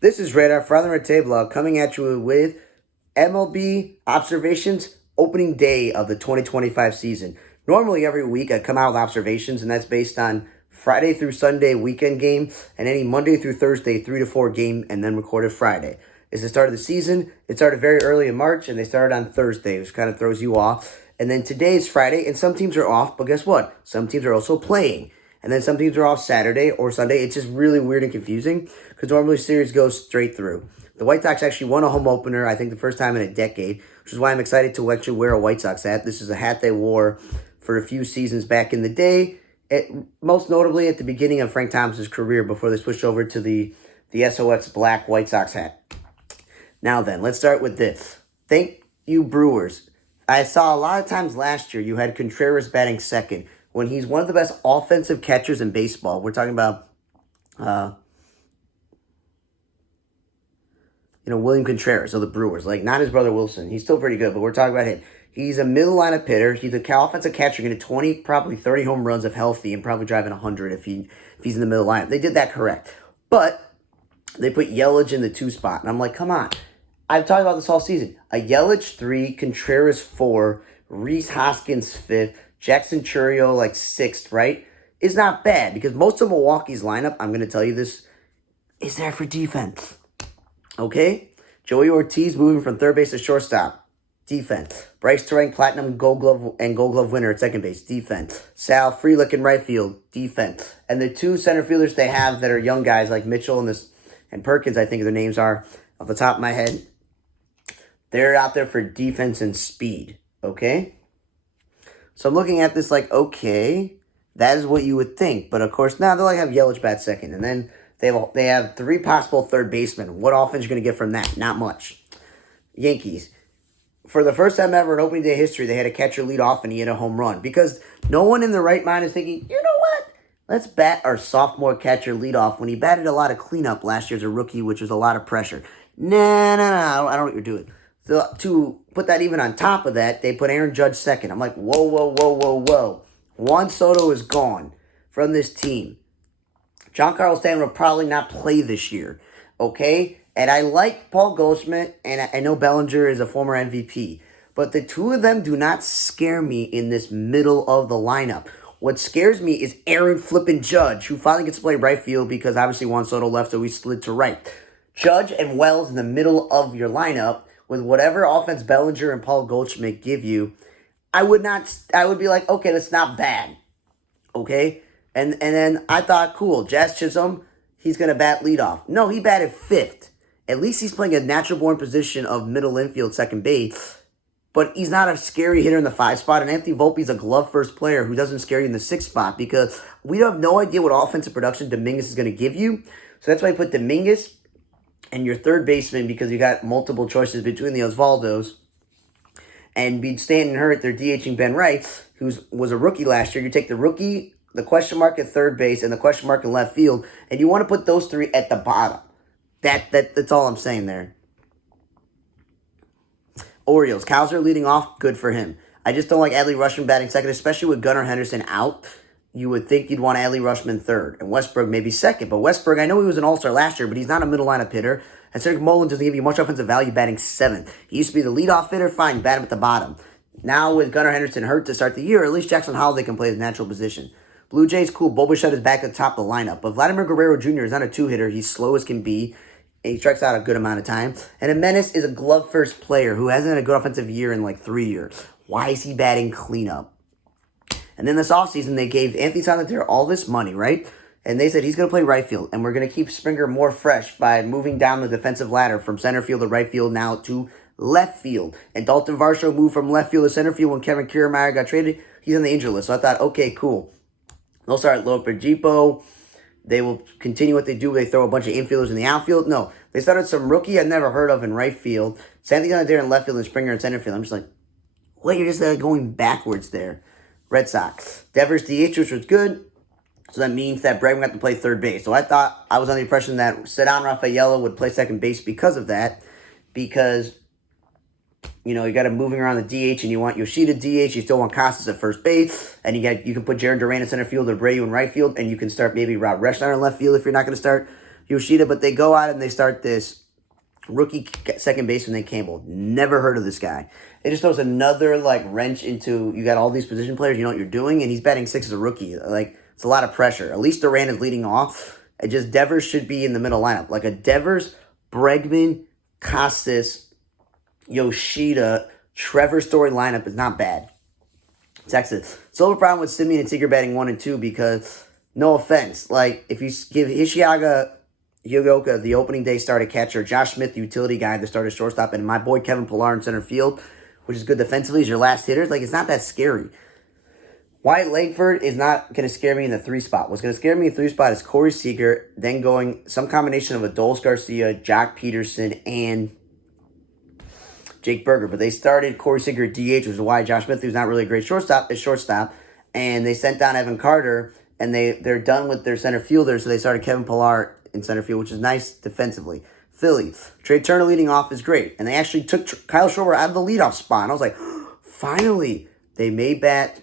This is Radar from the Red Table coming at you with MLB Observations Opening Day of the 2025 season. Normally, every week I come out with observations, and that's based on Friday through Sunday weekend game and any Monday through Thursday 3 to 4 game, and then recorded Friday. It's the start of the season. It started very early in March, and they started on Thursday, which kind of throws you off. And then today is Friday, and some teams are off, but guess what? Some teams are also playing. And then some teams are off Saturday or Sunday. It's just really weird and confusing because normally series goes straight through. The White Sox actually won a home opener, I think the first time in a decade, which is why I'm excited to actually wear a White Sox hat. This is a hat they wore for a few seasons back in the day, most notably at the beginning of Frank Thomas's career before they switched over to the SOX black White Sox hat. Now then, let's start with this. Thank you, Brewers. I saw a lot of times last year you had Contreras batting second when he's one of the best offensive catchers in baseball. We're talking about, William Contreras of the Brewers. Like, not his brother Wilson. He's still pretty good, but we're talking about him. He's a middle lineup hitter. He's an offensive catcher, getting 20, probably 30 home runs if healthy, and probably driving 100 if he's in the middle lineup. They did that correct. But they put Yelich in the 2 spot, and I'm like, come on. I've talked about this all season. A Yelich 3, Contreras 4, Rhys Hoskins 5th, Jackson Chourio like 6th, right? Is not bad because most of Milwaukee's lineup, I'm going to tell you this, is there for defense. Okay? Joey Ortiz moving from third base to shortstop. Defense. Bryce Terang, platinum Gold Glove winner at second base. Defense. Sal Frelick in right field. Defense. And the 2 center fielders they have that are young guys like Mitchell and Perkins, I think their names are off the top of my head. They're out there for defense and speed, okay? So I'm looking at this like, okay, that is what you would think. But, of course, now they'll have Yelich bat second. And then they have 3 possible third basemen. What offense are you going to get from that? Not much. Yankees. For the first time ever in opening day history, they had a catcher lead off and he hit a home run. Because no one in their right mind is thinking, you know what? Let's bat our sophomore catcher lead off when he batted a lot of cleanup last year as a rookie, which was a lot of pressure. Nah, I don't know what you're doing. So, to put that even on top of that, they put Aaron Judge second. I'm like, whoa. Juan Soto is gone from this team. Giancarlo Stanton will probably not play this year, okay? And I like Paul Goldschmidt, and I know Bellinger is a former MVP. But the 2 of them do not scare me in this middle of the lineup. What scares me is Aaron flippin' Judge, who finally gets to play right field because obviously Juan Soto left, so he slid to right. Judge and Wells in the middle of your lineup with whatever offense Bellinger and Paul Goldschmidt give you, I would be like, okay, that's not bad. Okay? And then I thought, cool, Jazz Chisholm, he's going to bat leadoff. No, he batted 5th. At least he's playing a natural-born position of middle infield, second base. But he's not a scary hitter in the 5 spot. And Anthony Volpe's a glove-first player who doesn't scare you in the 6 spot because we have no idea what offensive production Dominguez is going to give you. So that's why I put Dominguez and your third baseman, because you got multiple choices between the Osvaldos, and be Stanton hurt, they're DHing Ben Wright, who was a rookie last year. You take the rookie, the question mark at third base, and the question mark in left field, and you want to put those 3 at the bottom. That's all I'm saying there. Orioles, Cowser leading off, good for him. I just don't like Adley Rutschman batting second, especially with Gunnar Henderson out. You would think you'd want Adley Rutschman third, and Westberg maybe second. But Westberg, I know he was an all-star last year, but he's not a middle lineup hitter. And Cedric Mullins doesn't give you much offensive value batting 7th. He used to be the leadoff hitter, fine, bat him at the bottom. Now with Gunnar Henderson hurt to start the year, at least Jackson Holiday can play his natural position. Blue Jays, cool. Bo Bichette is back at the top of the lineup. But Vladimir Guerrero Jr. is not a 2-hitter. He's slow as can be, and he strikes out a good amount of time. And Jimenez is a glove-first player who hasn't had a good offensive year in like 3 years. Why is he batting cleanup? And then this offseason, they gave Anthony Santander all this money, right? And they said he's going to play right field. And we're going to keep Springer more fresh by moving down the defensive ladder from center field to right field now to left field. And Dalton Varsho moved from left field to center field when Kevin Kiermaier got traded. He's on the injury list. So I thought, okay, cool. They'll start Lopejipo. They will continue what they do. They throw a bunch of infielders in the outfield. No, they started some rookie I'd never heard of in right field. Sandy Santander in left field and Springer in center field. I'm just like, wait, you're just going backwards there. Red Sox. Devers DH, which was good. So that means that Bregman got to play third base. So I was under the impression that Cedon Rafaela would play second base because of that. Because, you got him moving around the DH and you want Yoshida DH. You still want Casas at first base. And you can put Jaron Duran in center field or Abreu in right field. And you can start maybe Rob Reshnar in left field if you're not going to start Yoshida, but they go out and they start this rookie second baseman named Campbell. Never heard of this guy. It just throws another like wrench into, you got all these position players, you know what you're doing, and he's batting 6 as a rookie. Like, it's a lot of pressure. At least Duran is leading off. It just, Devers should be in the middle lineup. Like a Devers, Bregman, Casas, Yoshida, Trevor Story lineup is not bad. Texas. Still have a problem with Simeon and Tigger batting 1 and 2 because, no offense, like if you give Higioka the opening day started catcher, Josh Smith the utility guy the started shortstop, and my boy Kevin Pillar in center field, which is good defensively, is your last hitters, like it's not that scary. Wyatt Langford is not going to scare me in the 3 spot. What's going to scare me in the 3 spot is Corey Seager, then going some combination of Adolis Garcia, Jock Peterson, and Jake Berger. But they started Corey Seager at DH, which is why Josh Smith, who's not really a great shortstop, is shortstop. And they sent down Evan Carter, and they're done with their center fielder, so they started Kevin Pillar in center field, which is nice defensively. Philly, Trey Turner leading off is great. And they actually took Kyle Schwarber out of the leadoff spot. And I was like, finally, they may bat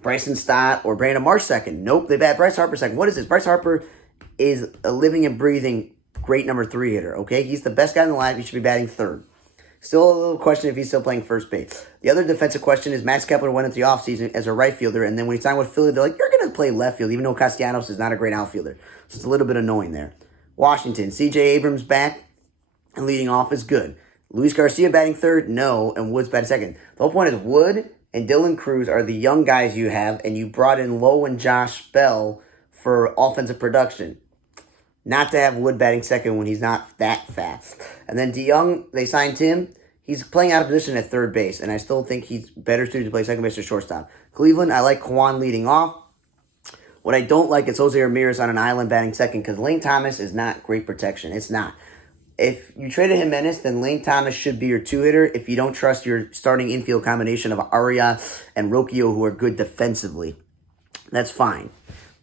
Bryson Stott or Brandon Marsh second. Nope, they bat Bryce Harper second. What is this? Bryce Harper is a living and breathing great number 3 hitter, okay? He's the best guy in the lineup. He should be batting 3rd. Still a little question if he's still playing first base. The other defensive question is Max Kepler went into the offseason as a right fielder, and then when he signed with Philly, they're like, you're going to play left field, even though Castellanos is not a great outfielder. So it's a little bit annoying there. Washington, C.J. Abrams back and leading off is good. Luis Garcia batting 3rd, no, and Woods batting 2nd. The whole point is Wood and Dylan Cruz are the young guys you have, and you brought in Lowe and Josh Bell for offensive production. Not to have Wood batting 2nd when he's not that fast. And then DeYoung, they signed him. He's playing out of position at 3rd base, and I still think he's better suited to play second base or shortstop. Cleveland, I like Kwan leading off. What I don't like is Jose Ramirez on an island batting 2nd because Lane Thomas is not great protection. It's not. If you traded Jimenez, then Lane Thomas should be your 2-hitter if you don't trust your starting infield combination of Aria and Rocchio, who are good defensively. That's fine.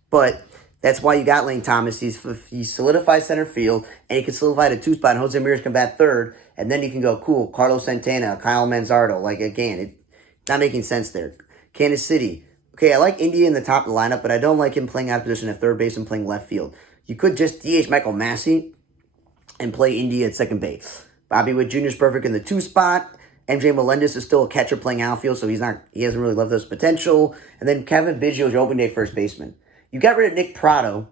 But that's why you got Lane Thomas. He solidifies center field, and he can solidify the 2 spot, and Jose Ramirez can bat 3rd, and then you can go, cool, Carlos Santana, Kyle Manzardo. Like, again, it's not making sense there. Kansas City. Okay, I like India in the top of the lineup, but I don't like him playing out of position at 3rd base and playing left field. You could just DH Michael Massey and play India at 2nd base. Bobby Witt Jr. is perfect in the 2 spot. MJ Melendez is still a catcher playing outfield, so he hasn't really loved his potential. And then Kevin Biggio is your open day first baseman. You got rid of Nick Pratto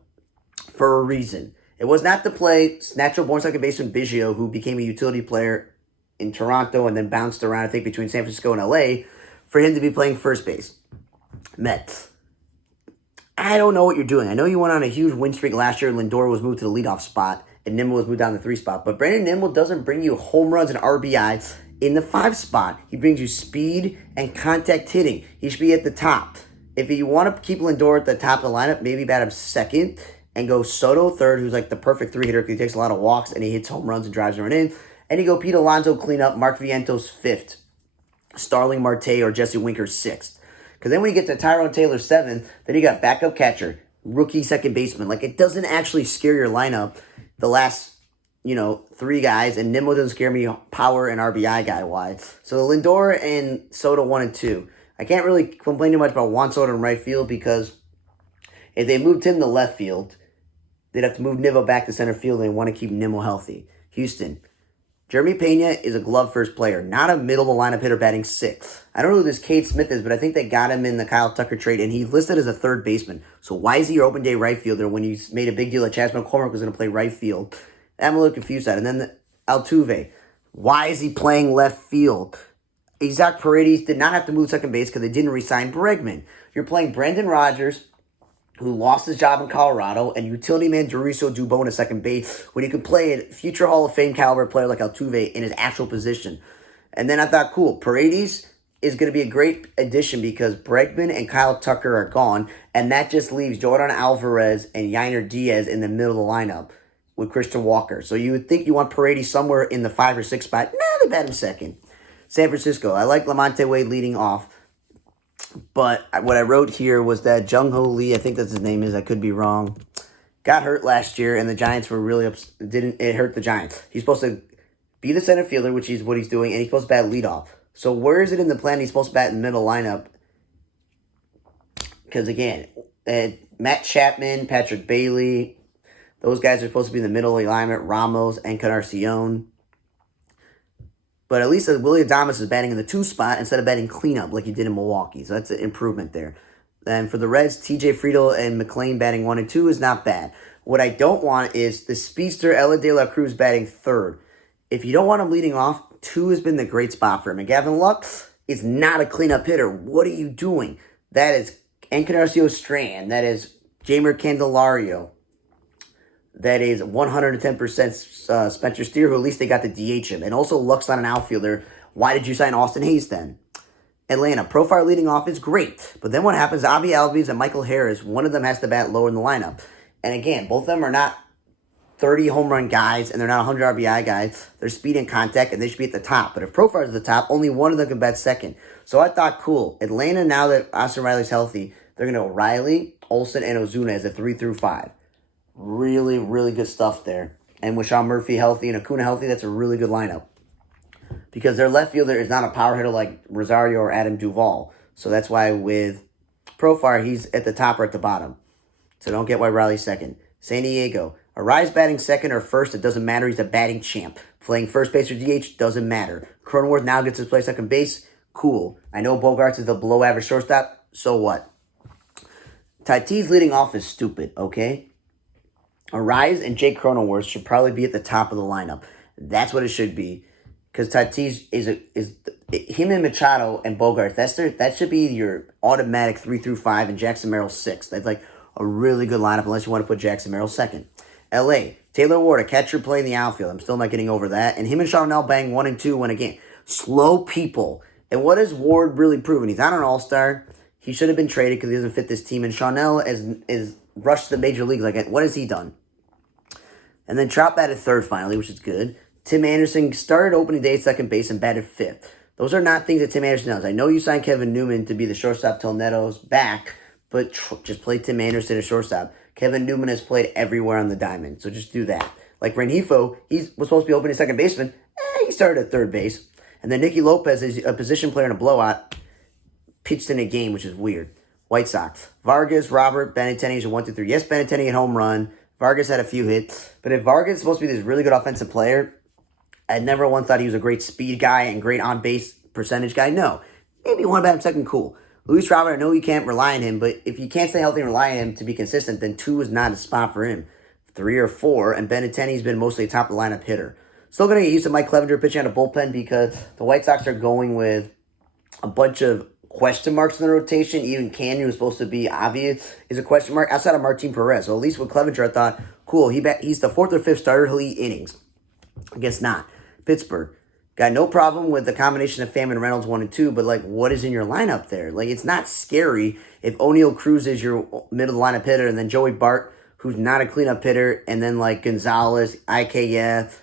for a reason. It was not to play natural-born second baseman Biggio, who became a utility player in Toronto and then bounced around, I think, between San Francisco and L.A., for him to be playing first base. Mets. I don't know what you're doing. I know you went on a huge win streak last year. Lindor was moved to the leadoff spot, and Nimmo was moved down to the 3 spot. But Brandon Nimmo doesn't bring you home runs and RBI in the 5 spot. He brings you speed and contact hitting. He should be at the top. If you want to keep Lindor at the top of the lineup, maybe bat him 2nd and go Soto 3rd, who's like the perfect 3-hitter because he takes a lot of walks and he hits home runs and drives them in. And you go Pete Alonso cleanup, Mark Vientos 5th, Starling Marte or Jesse Winker 6th. Because then when you get to Tyrone Taylor 7th, then you got backup catcher, rookie second baseman. Like, it doesn't actually scare your lineup, the last, 3 guys, and Nimmo doesn't scare me power and RBI guy-wise. So Lindor and Soto 1 and 2. I can't really complain too much about Juan Soto in right field because if they moved him to left field, they'd have to move Nimmo back to center field and they want to keep Nimmo healthy. Houston. Jeremy Pena is a glove-first player, not a middle-of-the-lineup hitter batting 6th. I don't know who this Cade Smith is, but I think they got him in the Kyle Tucker trade, and he's listed as a 3rd baseman. So why is he your open-day right fielder when you made a big deal that Chas McCormick was going to play right field? I'm a little confused at it. And then Altuve. Why is he playing left field? Isaac Paredes did not have to move second base because they didn't re-sign Bregman. You're playing Brandon Rogers, who lost his job in Colorado, and utility man Mauricio Dubon at second base, when you can play a future Hall of Fame caliber player like Altuve in his actual position. And then I thought, cool, Paredes is going to be a great addition because Bregman and Kyle Tucker are gone, and that just leaves Jordan Alvarez and Yainer Diaz in the middle of the lineup with Christian Walker. So you would think you want Paredes somewhere in the 5 or 6 spot. Nah, they bat him 2nd. San Francisco, I like Lamonte Wade leading off. But what I wrote here was that Jung Ho Lee, I think that's his name is, I could be wrong, got hurt last year, and the Giants were really it hurt the Giants. He's supposed to be the center fielder, which is what he's doing, and he's supposed to bat leadoff. So where is it in the plan he's supposed to bat in the middle lineup? Because again, Matt Chapman, Patrick Bailey, Those guys are supposed to be in the middle of the alignment, Ramos, Encarnacion. But at least Willie Adames is batting in the 2 spot instead of batting cleanup like he did in Milwaukee. So that's an improvement there. And for the Reds, TJ Friedl and McLean batting 1 and 2 is not bad. What I don't want is the speedster Ella De La Cruz batting 3rd. If you don't want him leading off, 2 has been the great spot for him. And Gavin Lux is not a cleanup hitter. What are you doing? That is Encarnacion Strand. That is Jamer Candelario. That is 110% Spencer Steer, who at least they got the DH him. And also Lux on an outfielder. Why did you sign Austin Hayes then? Atlanta, Profile leading off is great. But then what happens, Avi Albies and Michael Harris, one of them has to bat lower in the lineup. And again, both of them are not 30 home run guys, and they're not 100 RBI guys. They're speed and contact, and they should be at the top. But if Profile's at the top, only one of them can bat second. So I thought, cool. Atlanta, now that Austin Riley's healthy, they're going to go Riley, Olsen, and Ozuna as a 3 through 5. Really, really good stuff there. And with Sean Murphy healthy and Acuna healthy, that's a really good lineup. Because their left fielder is not a power hitter like Rosario or Adam Duvall. So that's why with Profile, he's at the top or at the bottom. So don't get why Riley's second. San Diego, Arise batting second or first, it doesn't matter. He's a batting champ. Playing first base or DH doesn't matter. Cronenworth now gets his play second base. Cool. I know Bogarts is the below average shortstop. So what? Tatis leading off is stupid, okay? Arise and Jake Cronenworth should probably be at the top of the lineup. That's what it should be. Because Tatis is him and Machado and Bogart. That should be your automatic 3 through 5 and Jackson Merrill 6. That's like a really good lineup unless you want to put Jackson Merrill second. LA, Taylor Ward, a catcher playing the outfield. I'm still not getting over that. And him and Charnel bang 1 and 2 when again. Slow people. And what has Ward really proven? He's not an all-star. He should have been traded because he doesn't fit this team. And Charnel is rushed to the major leagues. Like, what has he done? And then Trout batted third finally, which is good. Tim Anderson started opening day at second base and batted fifth. Those are not things that Tim Anderson does. I know you signed Kevin Newman to be the shortstop till Neto's back, but just play Tim Anderson as shortstop. Kevin Newman has played everywhere on the diamond, so just do that. Like Rengifo, he was supposed to be opening second baseman. He started at third base. And then Nicky Lopez is a position player in a blowout, pitched in a game, which is weird. White Sox, Vargas, Robert, Benintendi is a 1 through 3. Yes, Benintendi at home run. Vargas had a few hits. But if Vargas is supposed to be this really good offensive player, I never once thought he was a great speed guy and great on-base percentage guy. No. Maybe you want to bat him second, cool. Luis Robert, I know you can't rely on him, but if you can't stay healthy and rely on him to be consistent, then 2 is not a spot for him. 3 or 4, and Benintendi's been mostly a top-of-the-lineup hitter. Still going to get used to Mike Clevenger pitching out of bullpen because the White Sox are going with a bunch of question marks in the rotation. Even Canyon, who's supposed to be obvious, is a question mark outside of Martin Perez. So at least with Clevenger, I thought, cool, he's the 4th or 5th starter. He'll eat innings. I guess not. Pittsburgh. Got no problem with the combination of Pham and Reynolds 1 and 2, but like, what is in your lineup there? Like, it's not scary if O'Neal Cruz is your middle lineup hitter, and then Joey Bart, who's not a cleanup hitter, and then like Gonzalez, IKF,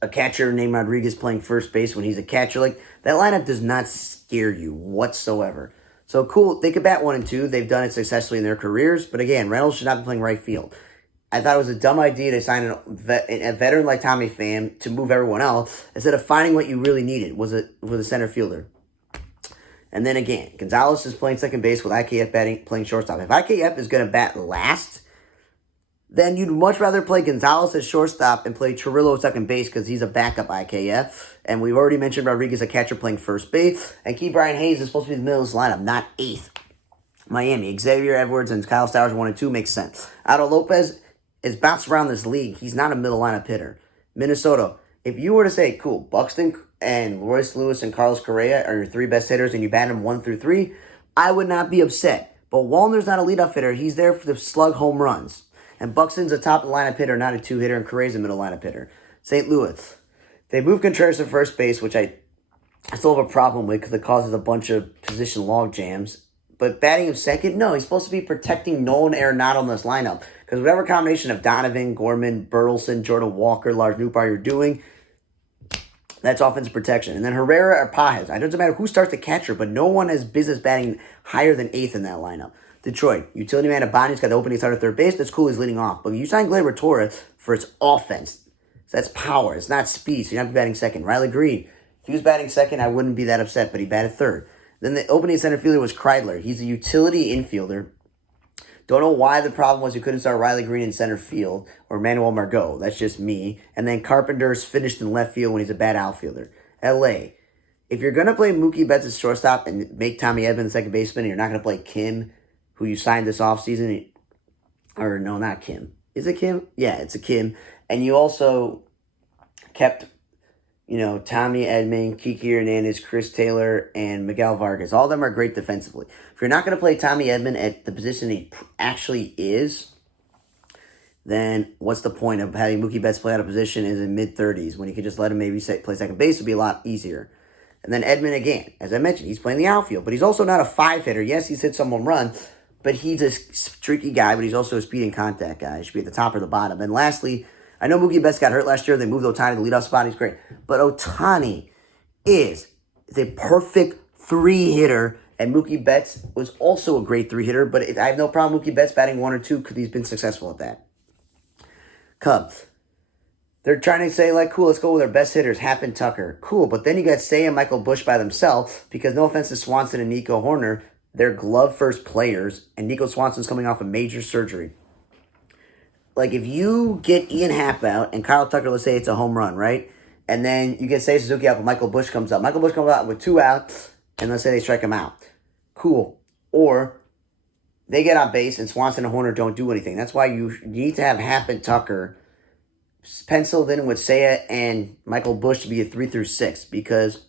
a catcher named Rodriguez playing first base when he's a catcher. Like, that lineup does not scare you whatsoever. So cool, they could bat 1 and 2. They've done it successfully in their careers, but again, Reynolds should not be playing right field. I thought it was a dumb idea to sign a veteran like Tommy Pham to move everyone else instead of finding what you really needed was a center fielder. And then again, Gonzalez is playing second base with IKF playing shortstop. If IKF is going to bat last, then you'd much rather play Gonzalez as shortstop and play Chirillo at second base because he's a backup IKF. And we've already mentioned Rodriguez, a catcher playing first base. And Key Brian Hayes is supposed to be in the middle of this lineup, not 8th. Miami, Xavier Edwards and Kyle Stowers 1 and 2 makes sense. Otto Lopez is bounced around this league. He's not a middle lineup hitter. Minnesota, if you were to say, cool, Buxton and Royce Lewis and Carlos Correa are your 3 best hitters and you bat them 1 through 3, I would not be upset. But Wallner's not a leadoff hitter. He's there for the slug home runs. And Buxton's a top lineup hitter, not a 2 hitter, and Correa's a middle lineup hitter. St. Louis, they moved Contreras to first base, which I still have a problem with because it causes a bunch of position log jams. But batting him second, no, he's supposed to be protecting Nolan Arenado in this lineup. Because whatever combination of Donovan, Gorman, Burleson, Jordan Walker, Lars Nootbaar you're doing, that's offensive protection. And then Herrera or Pajes. It doesn't matter who starts the catcher, but no one has business batting higher than 8th in that lineup. Detroit, utility man Abani's got the opening starter third base. That's cool, he's leading off. But you signed Gleyber Torres for its offense. So that's power. It's not speed, so you're not batting second. Riley Green, if he was batting second, I wouldn't be that upset, but he batted third. Then the opening center fielder was Kreidler. He's a utility infielder. Don't know why the problem was you couldn't start Riley Green in center field or Manuel Margot. That's just me. And then Carpenter's finished in left field when he's a bad outfielder. LA. If you're going to play Mookie Betts as shortstop and make Tommy Edman the second baseman, and you're not going to play Kim, who you signed this offseason, or no, not Kim. Is it Kim? Yeah, it's a Kim. And you also kept, Tommy Edman, Kiki Hernandez, Chris Taylor, and Miguel Vargas. All of them are great defensively. If you're not going to play Tommy Edman at the position he actually is, then what's the point of having Mookie Betts play out of position in the mid-30s when you could just let him maybe play second base? It would be a lot easier. And then Edman again, as I mentioned, he's playing the outfield, but he's also not a 5-hitter. Yes, he's hit some home run, but he's a streaky guy, but he's also a speed and contact guy. He should be at the top or the bottom. And lastly, I know Mookie Betts got hurt last year. They moved Ohtani to the leadoff spot. He's great. But Ohtani is the perfect 3-hitter, and Mookie Betts was also a great 3-hitter, but I have no problem with Mookie Betts batting 1 or 2 because he's been successful at that. Cubs. They're trying to say, cool, let's go with our best hitters, Happ and Tucker. Cool, but then you got Seiya and Michael Busch by themselves because no offense to Swanson and Nico Horner, they're glove-first players, and Nico Swanson's coming off a major surgery. If you get Ian Happ out and Kyle Tucker, let's say it's a home run, right? And then you get Seiya Suzuki out, but Michael Busch comes up. Michael Busch comes out with 2 outs, and let's say they strike him out. Cool. Or they get on base, and Swanson and Horner don't do anything. That's why you need to have Happ and Tucker penciled in with Seiya and Michael Busch to be a 3 through 6 because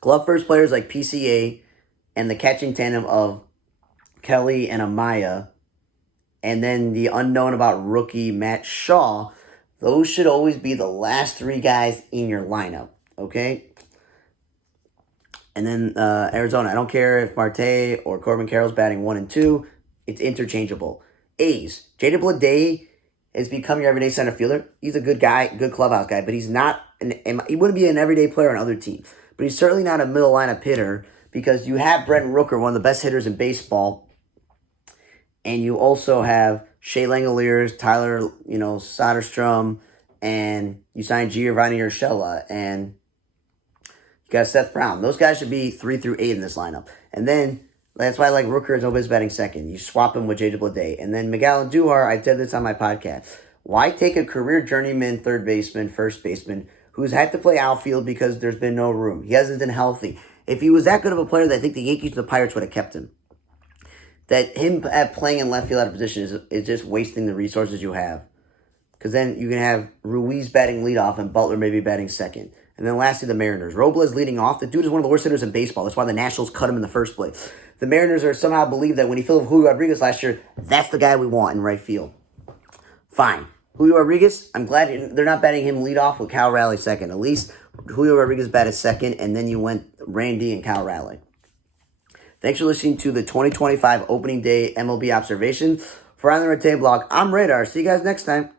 glove first players like PCA and the catching tandem of Kelly and Amaya, and then the unknown about rookie Matt Shaw, those should always be the last 3 guys in your lineup, okay? And then Arizona, I don't care if Marte or Corbin Carroll's batting 1 and 2, it's interchangeable. A's, J.W. Bleday has become your everyday center fielder. He's a good guy, good clubhouse guy, but he's not, he wouldn't be an everyday player on other teams. But he's certainly not a middle lineup hitter because you have Brenton Rooker, one of the best hitters in baseball, and you also have Shea Langoliers, Tyler, Soderstrom, and you signed Giovanni Urshela, and you got Seth Brown. Those guys should be 3 through 8 in this lineup. And then that's why I like Rooker is always batting second. You swap him with J.J. Bleday. And then Miguel Andujar, I said this on my podcast. Why take a career journeyman third baseman, first baseman, who's had to play outfield because there's been no room? He hasn't been healthy. If he was that good of a player, I think the Yankees and the Pirates would have kept him. That him playing in left field out of position is just wasting the resources you have. Because then you can have Ruiz batting leadoff and Butler maybe batting second. And then lastly, the Mariners. Robles leading off. The dude is one of the worst hitters in baseball. That's why the Nationals cut him in the first place. The Mariners are somehow believe that when he filled with Julio Rodriguez last year, that's the guy we want in right field. Fine. Julio Rodriguez, I'm glad they're not batting him leadoff with Cal Raleigh second. At least Julio Rodriguez batted second, and then you went Randy and Cal Raleigh. Thanks for listening to the 2025 Opening Day MLB Observations. For On the Red Table Blog, I'm Radar. See you guys next time.